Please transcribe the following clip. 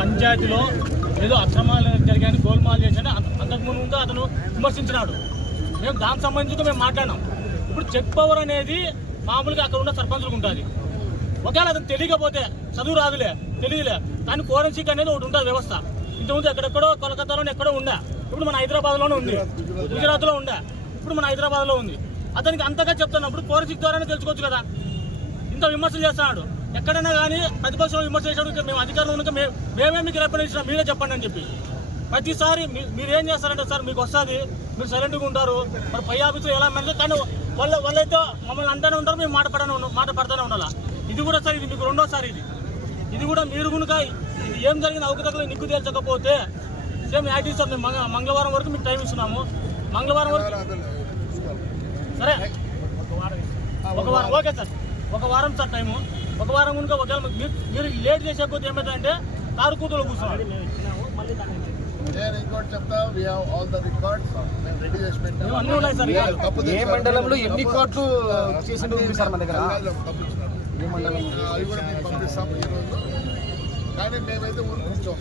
పంచాయతీలో ఏదో అక్రమాలు జరిగాయని గోల్మాల్ చేశాను అంతకుముందు ఇంకా అతను విమర్శించినాడు. మేము దానికి సంబంధించి మేము మాట్లాడినాం. ఇప్పుడు చెక్ పవర్ అనేది మామూలుగా అక్కడ ఉన్న సర్పంచులకు ఉంటుంది. ఒకవేళ అతను తెలియకపోతే చదువు రాదులే తెలియలే కానీ ఫోరెన్సిక్ అనేది ఒకటి ఉంటుంది వ్యవస్థ. ఇంతకుముందు ఎక్కడెక్కడో కోలకత్తాలోనే ఎక్కడో ఉండే, ఇప్పుడు మన హైదరాబాద్లోనే ఉంది, గుజరాత్లో ఉండే, ఇప్పుడు మన హైదరాబాద్లో ఉంది. అతనికి అంతగా చెప్తున్నప్పుడు ఫోరెన్సిక్ ద్వారానే తెలుసుకోవచ్చు కదా. ఇంత విమర్శలు చేస్తున్నాడు. ఎక్కడైనా కానీ ప్రతిపక్షం విమర్శ చేసినప్పుడు మేము అధికారులు ఉన్నాక మేమే మీకు రిప్రజెంట్ ఇచ్చినా మీరే చెప్పండి అని చెప్పి ప్రతిసారి మీరు ఏం చేస్తారంటే సార్ మీకు వస్తుంది, మీరు సైలెంట్గా ఉంటారు, మరి పై ఆఫీసులో ఎలా మేనేజ్ కానీ వాళ్ళైతే మమ్మల్ని అంటూనే ఉంటారు, మేము మాట పడుతూనే ఉండాలి. ఇది కూడా సార్ ఇది మీకు రెండోసారి ఇది కూడా మీరు కనుక ఇది ఏం జరిగిన అవకతవకలు నిగ్గు తేల్చకపోతే సేమ్ యాక్టివ్ సార్ మేము మంగళవారం వరకు మీకు టైం ఇస్తున్నాము. మంగళవారం వరకు సరే ఒక వారం ఓకే సార్, ఒక వారం సార్ టైము. ఒక వారం కనుక ఒకవేళ మీరు లేట్ చేసే కొద్ది ఏమైందంటే కారు కూతురు కూర్చున్నారు. అన్నీ ఉన్నాయి సార్. ఏ మండలంలో ఎన్ని కోట్లు చేసిండు సార్ మన దగ్గర? ఏ మండలం కానీ మేమైతే ఊరు కూర్చోం.